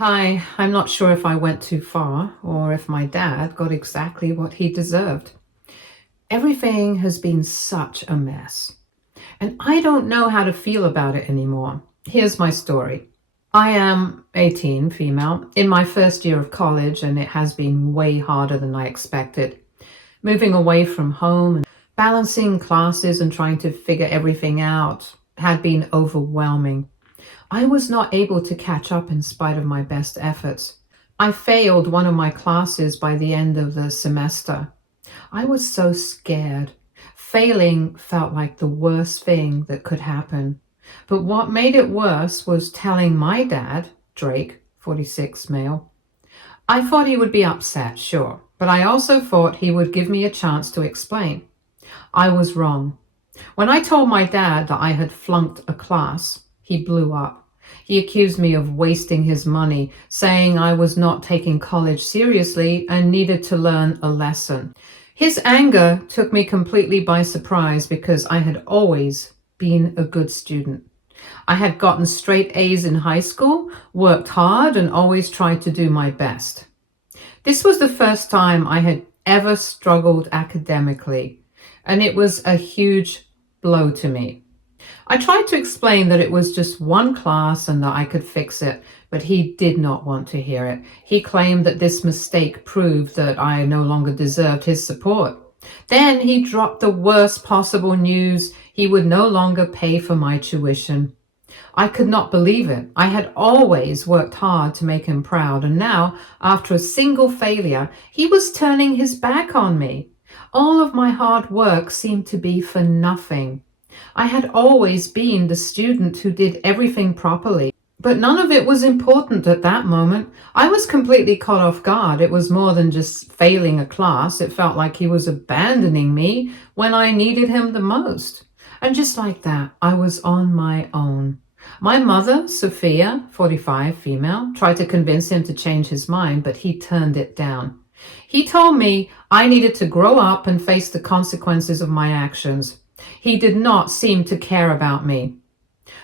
Hi, I'm not sure if I went too far or if my dad got exactly what he deserved. Everything has been such a mess, and I don't know how to feel about it anymore. Here's my story. I am 18, female, in my first year of college, and it has been way harder than I expected. Moving away from home and balancing classes and trying to figure everything out had been overwhelming. I was not able to catch up in spite of my best efforts. I failed one of my classes by the end of the semester. I was so scared. Failing felt like the worst thing that could happen. But what made it worse was telling my dad, Drake, 46 male. I thought he would be upset, sure, but I also thought he would give me a chance to explain. I was wrong. When I told my dad that I had flunked a class, he blew up. He accused me of wasting his money, saying I was not taking college seriously and needed to learn a lesson. His anger took me completely by surprise because I had always been a good student. I had gotten straight A's in high school, worked hard, and always tried to do my best. This was the first time I had ever struggled academically, and it was a huge blow to me. I tried to explain that it was just one class and that I could fix it, but he did not want to hear it. He claimed that this mistake proved that I no longer deserved his support. Then he dropped the worst possible news: he would no longer pay for my tuition. I could not believe it. I had always worked hard to make him proud, and now, after a single failure, he was turning his back on me. All of my hard work seemed to be for nothing. I had always been the student who did everything properly, but none of it was important at that moment. I was completely caught off guard. It was more than just failing a class. It felt like he was abandoning me when I needed him the most. And just like that, I was on my own. My mother, Sophia, 45, female, tried to convince him to change his mind, but he turned it down. He told me I needed to grow up and face the consequences of my actions. He did not seem to care about me.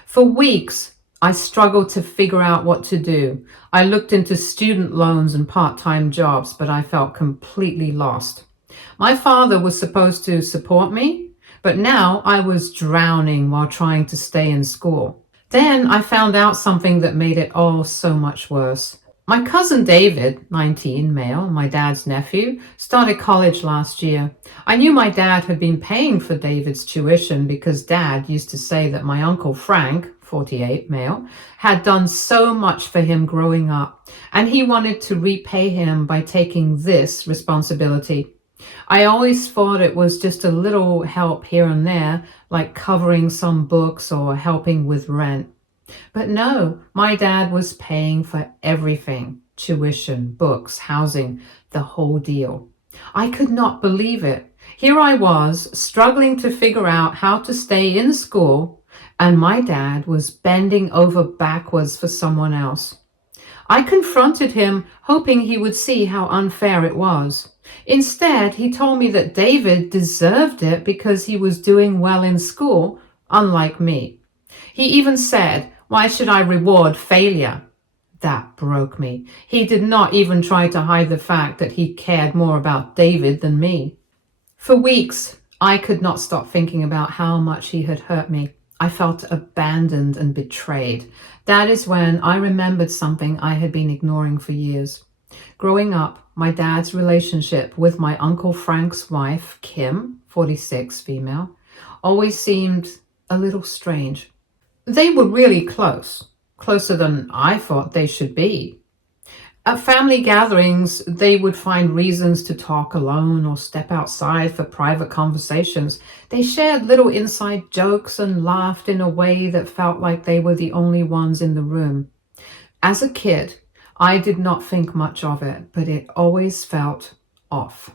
For weeks, I struggled to figure out what to do. I looked into student loans and part-time jobs, but I felt completely lost. My father was supposed to support me, but now I was drowning while trying to stay in school. Then I found out something that made it all so much worse. My cousin David, 19, male, my dad's nephew, started college last year. I knew my dad had been paying for David's tuition because Dad used to say that my uncle Frank, 48, male, had done so much for him growing up, and he wanted to repay him by taking this responsibility. I always thought it was just a little help here and there, like covering some books or helping with rent. But no, my dad was paying for everything: tuition, books, housing, the whole deal. I could not believe it. Here I was, struggling to figure out how to stay in school, and my dad was bending over backwards for someone else. I confronted him, hoping he would see how unfair it was. Instead, he told me that David deserved it because he was doing well in school, unlike me. He even said, "Why should I reward failure?" That broke me. He did not even try to hide the fact that he cared more about David than me. For weeks, I could not stop thinking about how much he had hurt me. I felt abandoned and betrayed. That is when I remembered something I had been ignoring for years. Growing up, my dad's relationship with my Uncle Frank's wife, Kim, 46, female, always seemed a little strange. They were really close, closer than I thought they should be. At family gatherings, they would find reasons to talk alone or step outside for private conversations. They shared little inside jokes and laughed in a way that felt like they were the only ones in the room. As a kid, I did not think much of it, but it always felt off.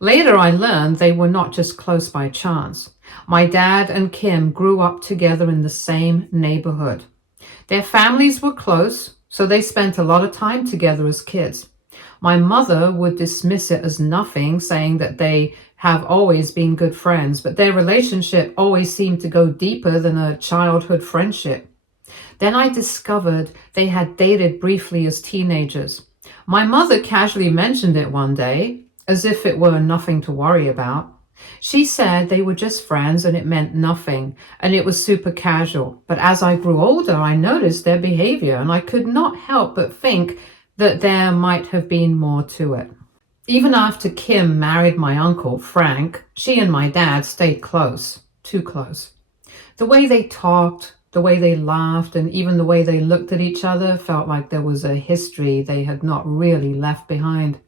Later, I learned they were not just close by chance. My dad and Kim grew up together in the same neighborhood. Their families were close, so they spent a lot of time together as kids. My mother would dismiss it as nothing, saying that they have always been good friends, but their relationship always seemed to go deeper than a childhood friendship. Then I discovered they had dated briefly as teenagers. My mother casually mentioned it one day, as if it were nothing to worry about. She said they were just friends and it meant nothing, and it was super casual. But as I grew older, I noticed their behavior, and I could not help but think that there might have been more to it. Even after Kim married my uncle, Frank, she and my dad stayed close, too close. The way they talked, the way they laughed, and even the way they looked at each other felt like there was a history they had not really left behind.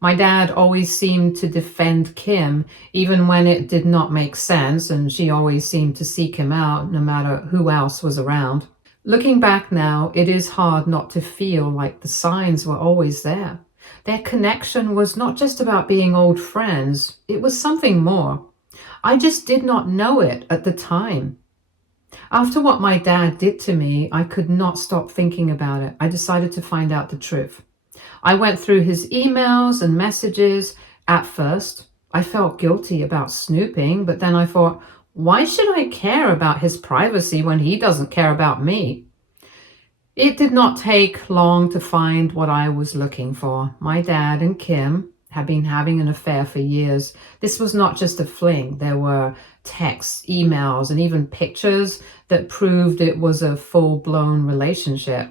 My dad always seemed to defend Kim, even when it did not make sense, and she always seemed to seek him out, no matter who else was around. Looking back now, it is hard not to feel like the signs were always there. Their connection was not just about being old friends, it was something more. I just did not know it at the time. After what my dad did to me, I could not stop thinking about it. I decided to find out the truth. I went through his emails and messages. At first, I felt guilty about snooping, but then I thought, why should I care about his privacy when he doesn't care about me? It did not take long to find what I was looking for. My dad and Kim had been having an affair for years. This was not just a fling. There were texts, emails, and even pictures that proved it was a full-blown relationship.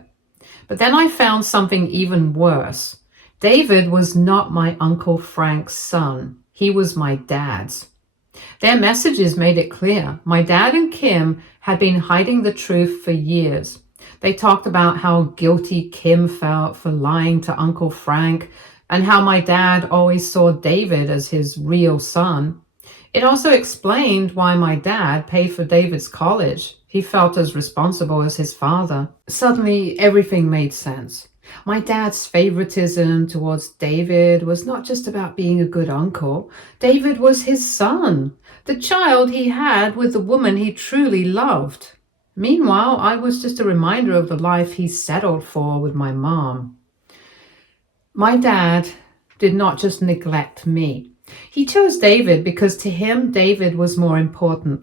But then I found something even worse. David was not my Uncle Frank's son. He was my dad's. Their messages made it clear. My dad and Kim had been hiding the truth for years. They talked about how guilty Kim felt for lying to Uncle Frank and how my dad always saw David as his real son. It also explained why my dad paid for David's college. He felt as responsible as his father. Suddenly, everything made sense. My dad's favoritism towards David was not just about being a good uncle. David was his son, the child he had with the woman he truly loved. Meanwhile, I was just a reminder of the life he settled for with my mom. My dad did not just neglect me. He chose David because to him, David was more important.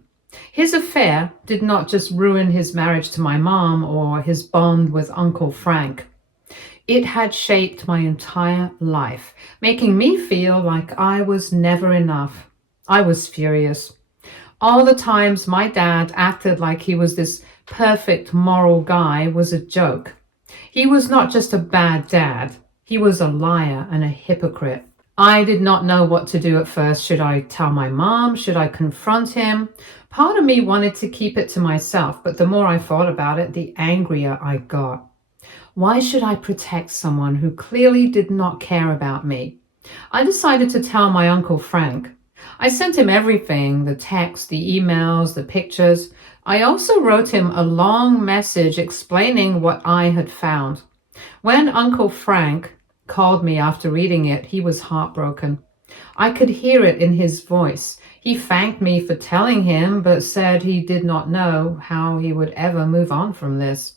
His affair did not just ruin his marriage to my mom or his bond with Uncle Frank. It had shaped my entire life, making me feel like I was never enough. I was furious. All the times my dad acted like he was this perfect moral guy was a joke. He was not just a bad dad. He was a liar and a hypocrite. I did not know what to do at first. Should I tell my mom? Should I confront him? Part of me wanted to keep it to myself, but the more I thought about it, the angrier I got. Why should I protect someone who clearly did not care about me? I decided to tell my Uncle Frank. I sent him everything, the text, the emails, the pictures. I also wrote him a long message explaining what I had found. When Uncle Frank called me after reading it, he was heartbroken. I could hear it in his voice. He thanked me for telling him, but said he did not know how he would ever move on from this.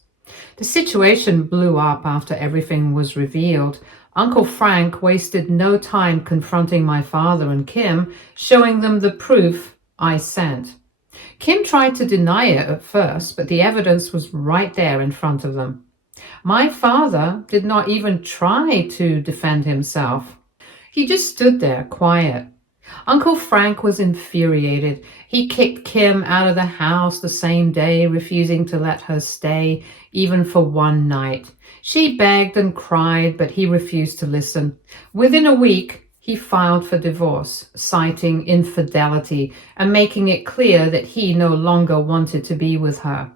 The situation blew up after everything was revealed. Uncle Frank wasted no time confronting my father and Kim, showing them the proof I sent. Kim tried to deny it at first, but the evidence was right there in front of them. My father did not even try to defend himself. He just stood there, quiet. Uncle Frank was infuriated. He kicked Kim out of the house the same day, refusing to let her stay, even for one night. She begged and cried, but he refused to listen. Within a week, he filed for divorce, citing infidelity and making it clear that he no longer wanted to be with her.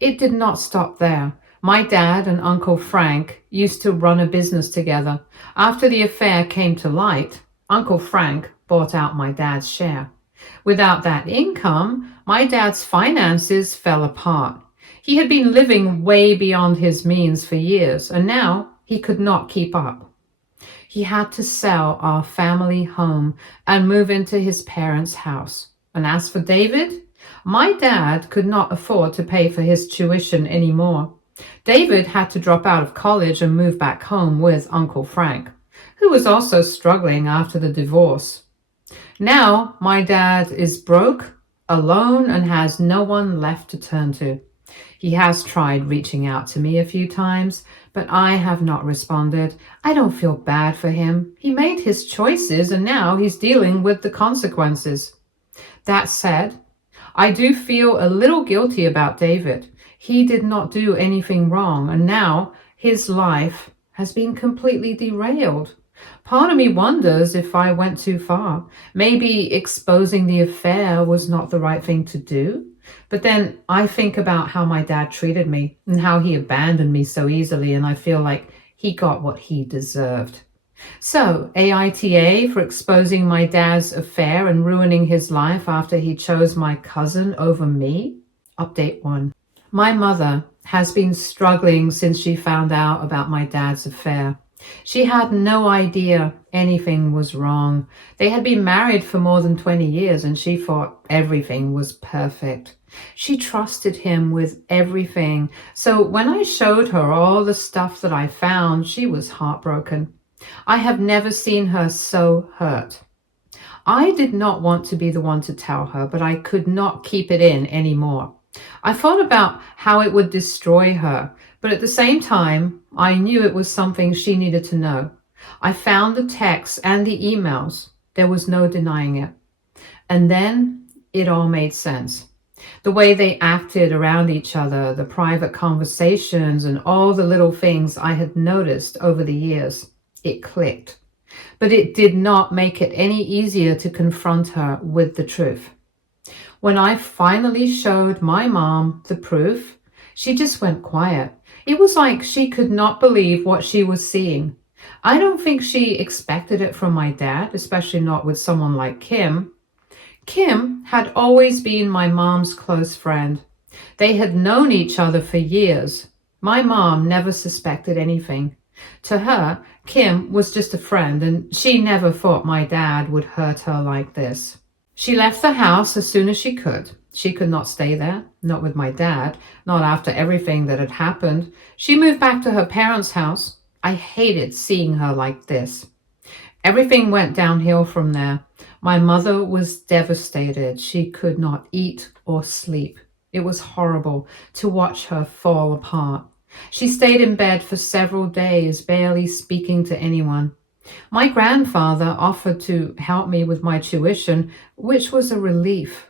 It did not stop there. My dad and Uncle Frank used to run a business together. After the affair came to light, Uncle Frank bought out my dad's share. Without that income, my dad's finances fell apart. He had been living way beyond his means for years, and now he could not keep up. He had to sell our family home and move into his parents' house. And as for David, my dad could not afford to pay for his tuition anymore. David had to drop out of college and move back home with Uncle Frank, who was also struggling after the divorce. Now my dad is broke, alone, and has no one left to turn to. He has tried reaching out to me a few times, but I have not responded. I don't feel bad for him. He made his choices and now he's dealing with the consequences. That said, I do feel a little guilty about David. He did not do anything wrong, and now his life has been completely derailed. Part of me wonders if I went too far. Maybe exposing the affair was not the right thing to do. But then I think about how my dad treated me and how he abandoned me so easily, and I feel like he got what he deserved. So, AITA for exposing my dad's affair and ruining his life after he chose my cousin over me. Update 1. My mother has been struggling since she found out about my dad's affair. She had no idea anything was wrong. They had been married for more than 20 years and she thought everything was perfect. She trusted him with everything. So when I showed her all the stuff that I found, she was heartbroken. I have never seen her so hurt. I did not want to be the one to tell her, but I could not keep it in anymore. I thought about how it would destroy her, but at the same time, I knew it was something she needed to know. I found the texts and the emails. There was no denying it. And then it all made sense. The way they acted around each other, the private conversations, and all the little things I had noticed over the years. It clicked. But it did not make it any easier to confront her with the truth. When I finally showed my mom the proof, she just went quiet. It was like she could not believe what she was seeing. I don't think she expected it from my dad, especially not with someone like Kim. Kim had always been my mom's close friend. They had known each other for years. My mom never suspected anything. To her, Kim was just a friend, and she never thought my dad would hurt her like this. She left the house as soon as she could. She could not stay there, not with my dad, not after everything that had happened. She moved back to her parents' house. I hated seeing her like this. Everything went downhill from there. My mother was devastated. She could not eat or sleep. It was horrible to watch her fall apart. She stayed in bed for several days, barely speaking to anyone. My grandfather offered to help me with my tuition, which was a relief.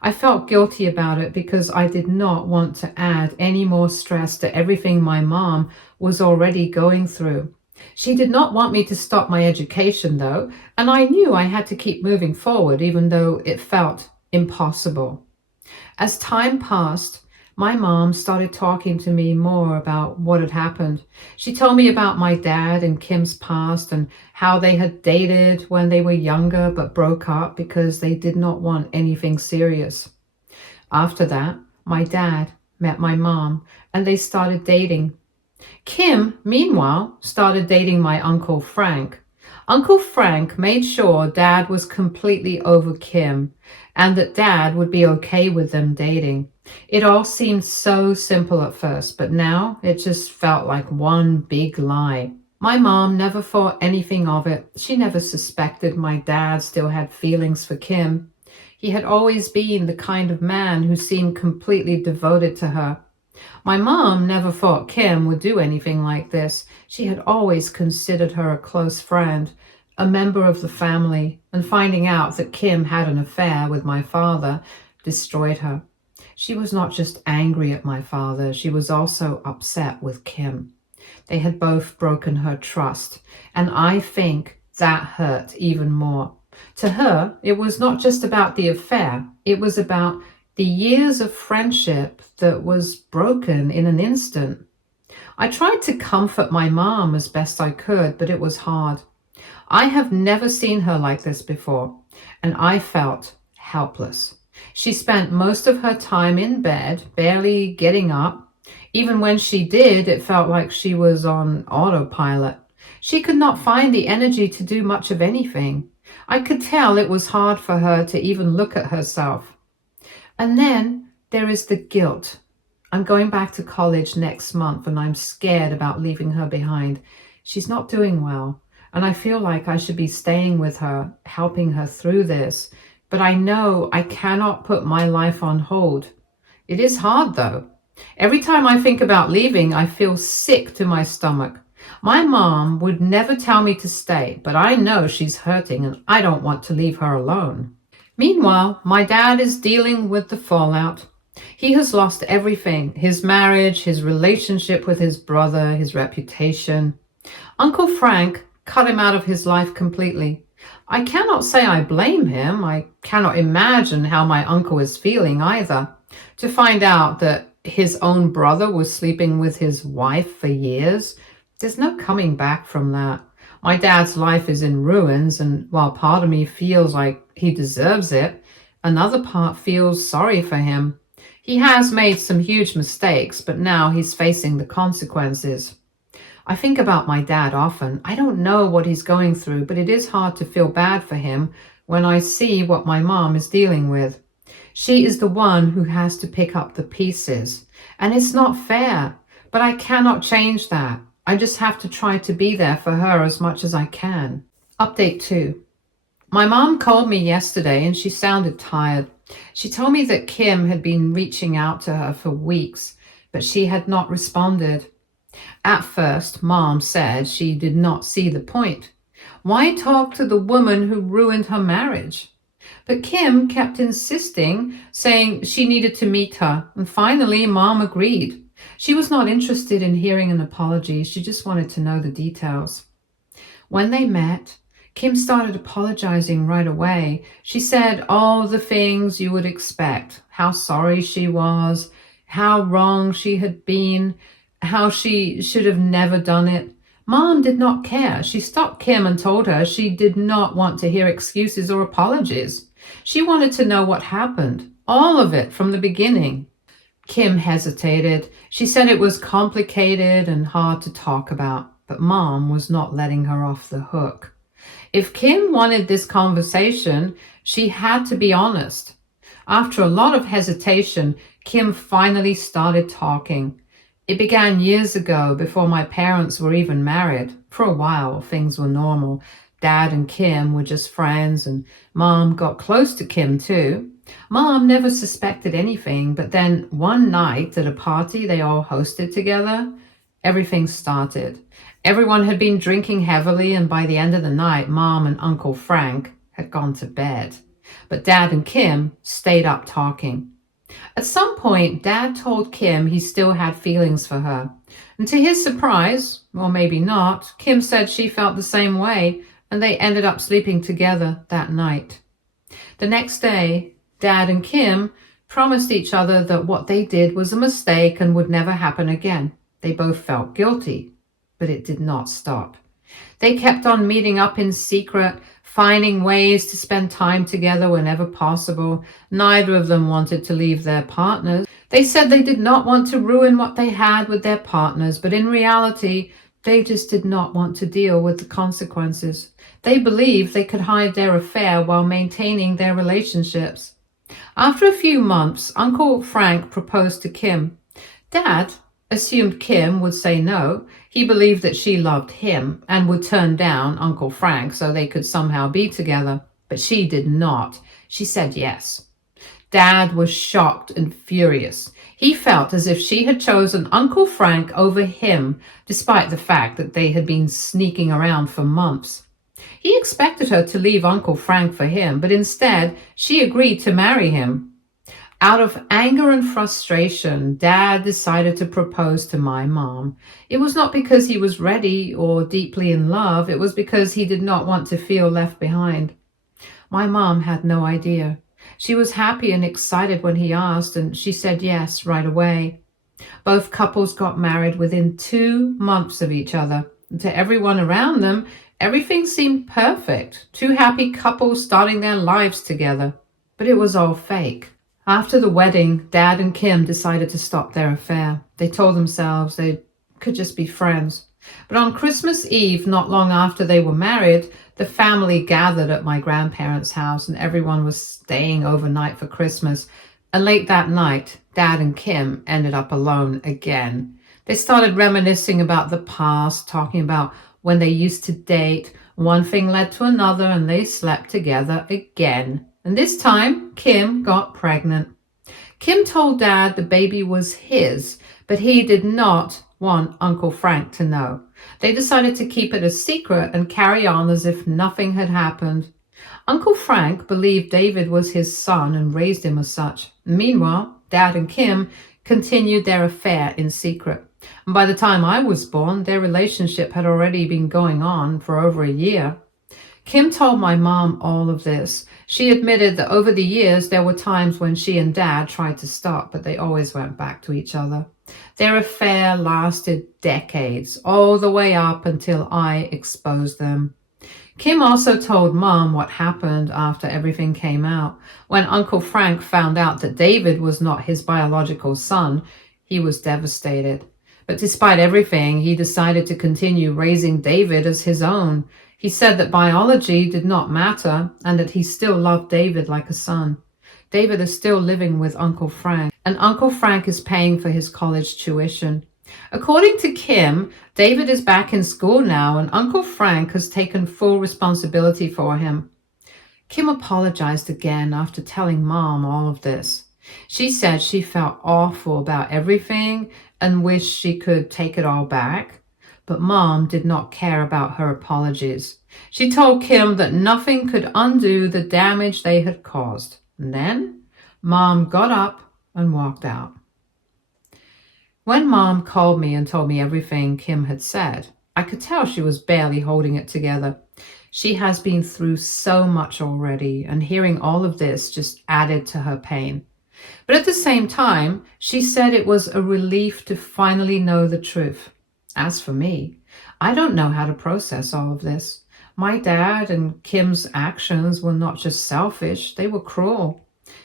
I felt guilty about it because I did not want to add any more stress to everything my mom was already going through. She did not want me to stop my education, though, and I knew I had to keep moving forward, even though it felt impossible. As time passed, my mom started talking to me more about what had happened. She told me about my dad and Kim's past and how they had dated when they were younger but broke up because they did not want anything serious. After that, my dad met my mom and they started dating. Kim, meanwhile, started dating my Uncle Frank. Uncle Frank made sure Dad was completely over Kim and that Dad would be okay with them dating. It all seemed so simple at first, but now it just felt like one big lie. My mom never thought anything of it. She never suspected my dad still had feelings for Kim. He had always been the kind of man who seemed completely devoted to her. My mom never thought Kim would do anything like this. She had always considered her a close friend, a member of the family, and finding out that Kim had an affair with my father destroyed her. She was not just angry at my father, she was also upset with Kim. They had both broken her trust, and I think that hurt even more. To her, it was not just about the affair, it was about the years of friendship that was broken in an instant. I tried to comfort my mom as best I could, but it was hard. I have never seen her like this before, and I felt helpless. She spent most of her time in bed, barely getting up. Even when she did, it felt like she was on autopilot. She could not find the energy to do much of anything. I could tell it was hard for her to even look at herself. And then there is the guilt. I'm going back to college next month and I'm scared about leaving her behind. She's not doing well, and I feel like I should be staying with her, helping her through this. But I know I cannot put my life on hold. It is hard though. Every time I think about leaving, I feel sick to my stomach. My mom would never tell me to stay, but I know she's hurting and I don't want to leave her alone. Meanwhile, my dad is dealing with the fallout. He has lost everything: his marriage, his relationship with his brother, his reputation. Uncle Frank cut him out of his life completely. I cannot say I blame him. I cannot imagine how my uncle is feeling either. To find out that his own brother was sleeping with his wife for years, there's no coming back from that. My dad's life is in ruins, and while part of me feels like he deserves it, another part feels sorry for him. He has made some huge mistakes, but now he's facing the consequences. I think about my dad often. I don't know what he's going through, but it is hard to feel bad for him when I see what my mom is dealing with. She is the one who has to pick up the pieces, and it's not fair, but I cannot change that. I just have to try to be there for her as much as I can. Update 2. My mom called me yesterday and she sounded tired. She told me that Kim had been reaching out to her for weeks, but she had not responded. At first, Mom said she did not see the point. Why talk to the woman who ruined her marriage? But Kim kept insisting, saying she needed to meet her, and finally Mom agreed. She was not interested in hearing an apology, she just wanted to know the details. When they met, Kim started apologizing right away. She said all the things you would expect: how sorry she was, how wrong she had been, how she should have never done it. Mom did not care. She stopped Kim and told her she did not want to hear excuses or apologies. She wanted to know what happened, all of it from the beginning. Kim hesitated. She said it was complicated and hard to talk about, but Mom was not letting her off the hook. If Kim wanted this conversation, she had to be honest. After a lot of hesitation, Kim finally started talking. It began years ago, before my parents were even married. For a while, things were normal. Dad and Kim were just friends, and Mom got close to Kim too. Mom never suspected anything, but then one night at a party they all hosted together, everything started. Everyone had been drinking heavily, and by the end of the night, Mom and Uncle Frank had gone to bed. But Dad and Kim stayed up talking. At some point, Dad told Kim he still had feelings for her. And to his surprise, or maybe not, Kim said she felt the same way, and they ended up sleeping together that night. The next day, Dad and Kim promised each other that what they did was a mistake and would never happen again. They both felt guilty, but it did not stop. They kept on meeting up in secret, finding ways to spend time together whenever possible. Neither of them wanted to leave their partners. They said they did not want to ruin what they had with their partners, but in reality, they just did not want to deal with the consequences. They believed they could hide their affair while maintaining their relationships. After a few months, Uncle Frank proposed to Kim. Dad assumed Kim would say no. He believed that she loved him and would turn down Uncle Frank so they could somehow be together. But she did not. She said yes. Dad was shocked and furious. He felt as if she had chosen Uncle Frank over him, despite the fact that they had been sneaking around for months. He expected her to leave Uncle Frank for him, but instead she agreed to marry him. Out of anger and frustration, Dad decided to propose to my mom. It was not because he was ready or deeply in love. It was because he did not want to feel left behind. My mom had no idea. She was happy and excited when he asked, and she said yes right away. Both couples got married within 2 months of each other. And to everyone around them, everything seemed perfect. 2 happy couples starting their lives together. But it was all fake. After the wedding, Dad and Kim decided to stop their affair. They told themselves they could just be friends. But on Christmas Eve, not long after they were married, the family gathered at my grandparents' house and everyone was staying overnight for Christmas. And late that night, Dad and Kim ended up alone again. They started reminiscing about the past, talking about when they used to date. One thing led to another and they slept together again. And this time, Kim got pregnant. Kim told Dad the baby was his, but he did not want Uncle Frank to know. They decided to keep it a secret and carry on as if nothing had happened. Uncle Frank believed David was his son and raised him as such. Meanwhile, Dad and Kim continued their affair in secret. And by the time I was born, their relationship had already been going on for over a year. Kim told my mom all of this. She admitted that over the years there were times when she and Dad tried to stop, but they always went back to each other. Their affair lasted decades, all the way up until I exposed them. Kim also told Mom what happened after everything came out. When Uncle Frank found out that David was not his biological son, he was devastated. But despite everything, he decided to continue raising David as his own. He said that biology did not matter and that he still loved David like a son. David is still living with Uncle Frank, and Uncle Frank is paying for his college tuition. According to Kim, David is back in school now, and Uncle Frank has taken full responsibility for him. Kim apologized again after telling Mom all of this. She said she felt awful about everything and wished she could take it all back. But Mom did not care about her apologies. She told Kim that nothing could undo the damage they had caused. And then Mom got up and walked out. When Mom called me and told me everything Kim had said, I could tell she was barely holding it together. She has been through so much already, and hearing all of this just added to her pain. But at the same time, she said it was a relief to finally know the truth. As for me, I don't know how to process all of this. My dad and Kim's actions were not just selfish, they were cruel.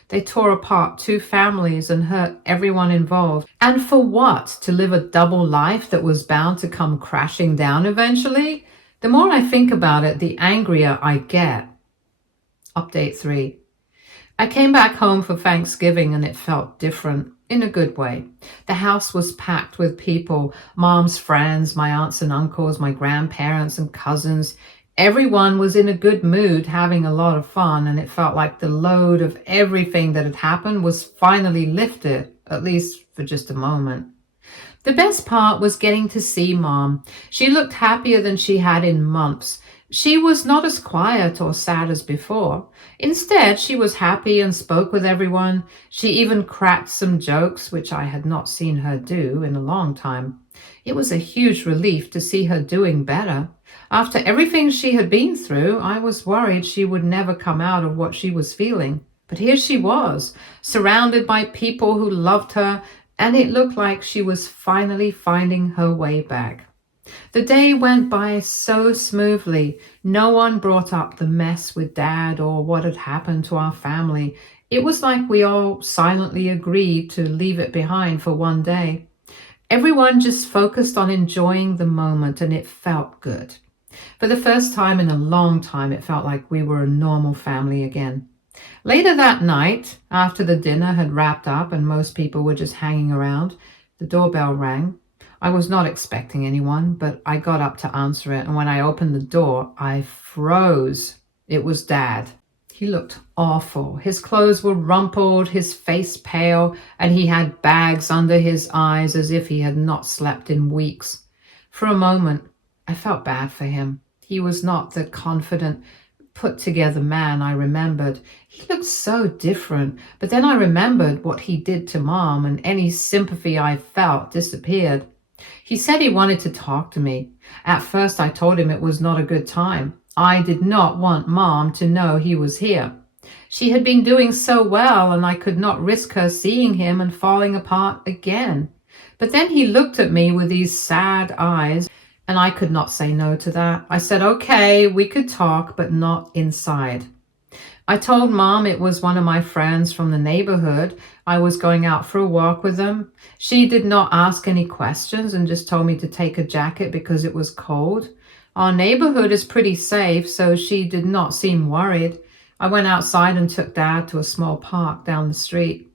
They tore apart two families and hurt everyone involved. And for what? To live a double life that was bound to come crashing down eventually? The more I think about it, the angrier I get. Update 3. I came back home for Thanksgiving and it felt different. In a good way. The house was packed with people, Mom's friends, my aunts and uncles, my grandparents and cousins. Everyone was in a good mood, having a lot of fun, and it felt like the load of everything that had happened was finally lifted, at least for just a moment. The best part was getting to see Mom. She looked happier than she had in months. She was not as quiet or sad as before. Instead, she was happy and spoke with everyone. She even cracked some jokes, which I had not seen her do in a long time. It was a huge relief to see her doing better. After everything she had been through, I was worried she would never come out of what she was feeling. But here she was, surrounded by people who loved her, and it looked like she was finally finding her way back. The day went by so smoothly. No one brought up the mess with Dad or what had happened to our family. It was like we all silently agreed to leave it behind for one day. Everyone just focused on enjoying the moment, and it felt good. For the first time in a long time, it felt like we were a normal family again. Later that night, after the dinner had wrapped up and most people were just hanging around, the doorbell rang. I was not expecting anyone, but I got up to answer it, and when I opened the door, I froze. It was Dad. He looked awful. His clothes were rumpled, his face pale, and he had bags under his eyes as if he had not slept in weeks. For a moment, I felt bad for him. He was not the confident, put-together man I remembered. He looked so different, but then I remembered what he did to Mom, and any sympathy I felt disappeared. He said he wanted to talk to me. At first, I told him it was not a good time. I did not want Mom to know he was here. She had been doing so well, and I could not risk her seeing him and falling apart again. But then he looked at me with these sad eyes, and I could not say no to that. I said, okay, we could talk, but not inside. I told Mom it was one of my friends from the neighborhood. I was going out for a walk with them. She did not ask any questions and just told me to take a jacket because it was cold. Our neighborhood is pretty safe, so she did not seem worried. I went outside and took Dad to a small park down the street.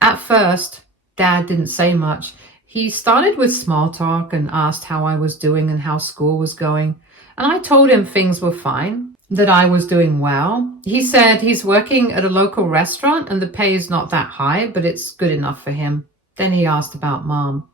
At first, Dad didn't say much. He started with small talk and asked how I was doing and how school was going. And I told him things were fine. that I was doing well. He said he's working at a local restaurant and the pay is not that high, but it's good enough for him. Then he asked about Mom.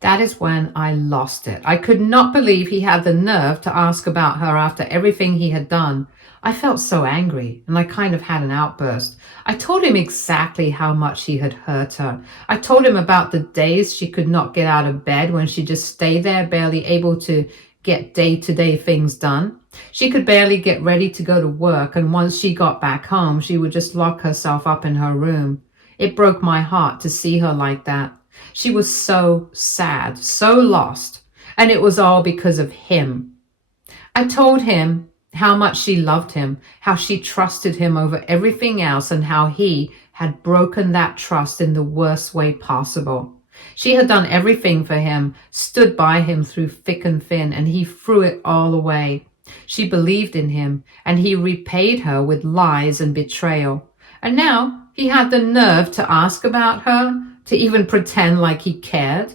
That is when I lost it. I could not believe he had the nerve to ask about her after everything he had done. I felt so angry, and I kind of had an outburst. I told him exactly how much he had hurt her. I told him about the days she could not get out of bed when she just stayed there, barely able to get day-to-day things done. She could barely get ready to go to work, and once she got back home, she would just lock herself up in her room. It broke my heart to see her like that. She was so sad, so lost, and it was all because of him. I told him how much she loved him, how she trusted him over everything else, and how he had broken that trust in the worst way possible. She had done everything for him, stood by him through thick and thin, and he threw it all away. She believed in him, and he repaid her with lies and betrayal. And now he had the nerve to ask about her, to even pretend like he cared.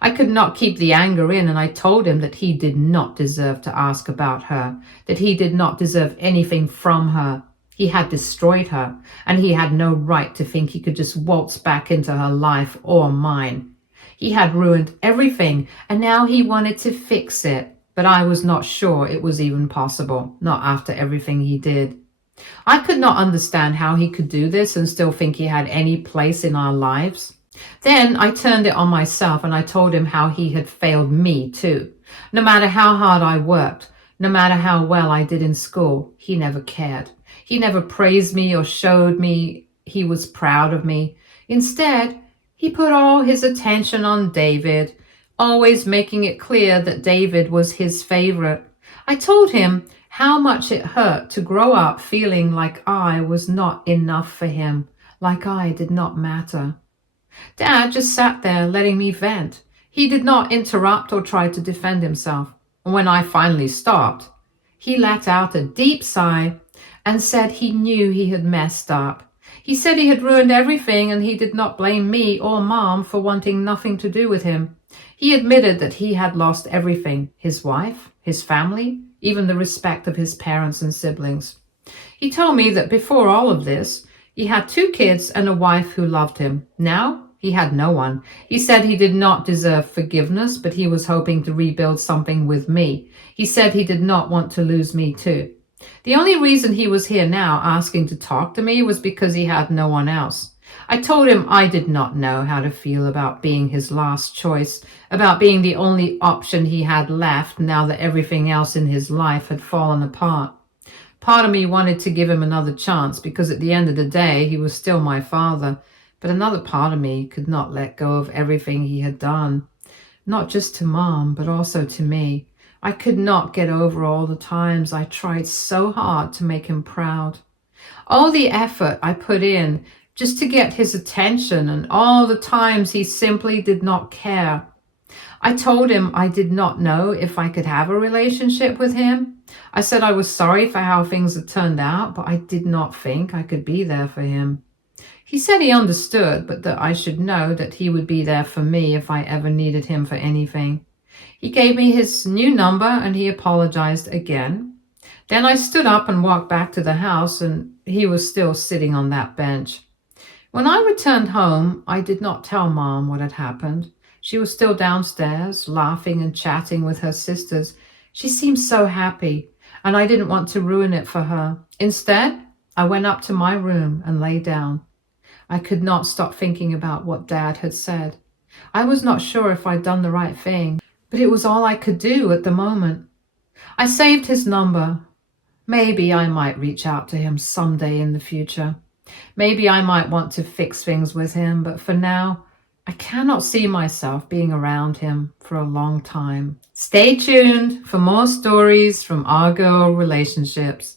I could not keep the anger in, and I told him that he did not deserve to ask about her, that he did not deserve anything from her. He had destroyed her, and he had no right to think he could just waltz back into her life or mine. He had ruined everything, and now he wanted to fix it, but I was not sure it was even possible, not after everything he did. I could not understand how he could do this and still think he had any place in our lives. Then I turned it on myself and I told him how he had failed me too. No matter how hard I worked, no matter how well I did in school, he never cared. He never praised me or showed me he was proud of me. Instead, he put all his attention on David, always making it clear that David was his favorite. I told him how much it hurt to grow up feeling like I was not enough for him, like I did not matter. Dad just sat there letting me vent. He did not interrupt or try to defend himself. When I finally stopped, he let out a deep sigh and said he knew he had messed up. He said he had ruined everything and he did not blame me or Mom for wanting nothing to do with him. He admitted that he had lost everything, his wife, his family, even the respect of his parents and siblings. He told me that before all of this, he had 2 kids and a wife who loved him. Now, he had no one. He said he did not deserve forgiveness, but he was hoping to rebuild something with me. He said he did not want to lose me too. The only reason he was here now asking to talk to me was because he had no one else. I told him I did not know how to feel about being his last choice, about being the only option he had left now that everything else in his life had fallen apart. Part of me wanted to give him another chance because at the end of the day, he was still my father. But another part of me could not let go of everything he had done, not just to Mom, but also to me. I could not get over all the times I tried so hard to make him proud. All the effort I put in just to get his attention and all the times he simply did not care. I told him I did not know if I could have a relationship with him. I said I was sorry for how things had turned out, but I did not think I could be there for him. He said he understood, but that I should know that he would be there for me if I ever needed him for anything. He gave me his new number and he apologized again. Then I stood up and walked back to the house and he was still sitting on that bench. When I returned home, I did not tell Mom what had happened. She was still downstairs, laughing and chatting with her sisters. She seemed so happy, and I didn't want to ruin it for her. Instead, I went up to my room and lay down. I could not stop thinking about what Dad had said. I was not sure if I'd done the right thing, but it was all I could do at the moment. I saved his number. Maybe I might reach out to him someday in the future. Maybe I might want to fix things with him, but for now, I cannot see myself being around him for a long time. Stay tuned for more stories from our girl relationships.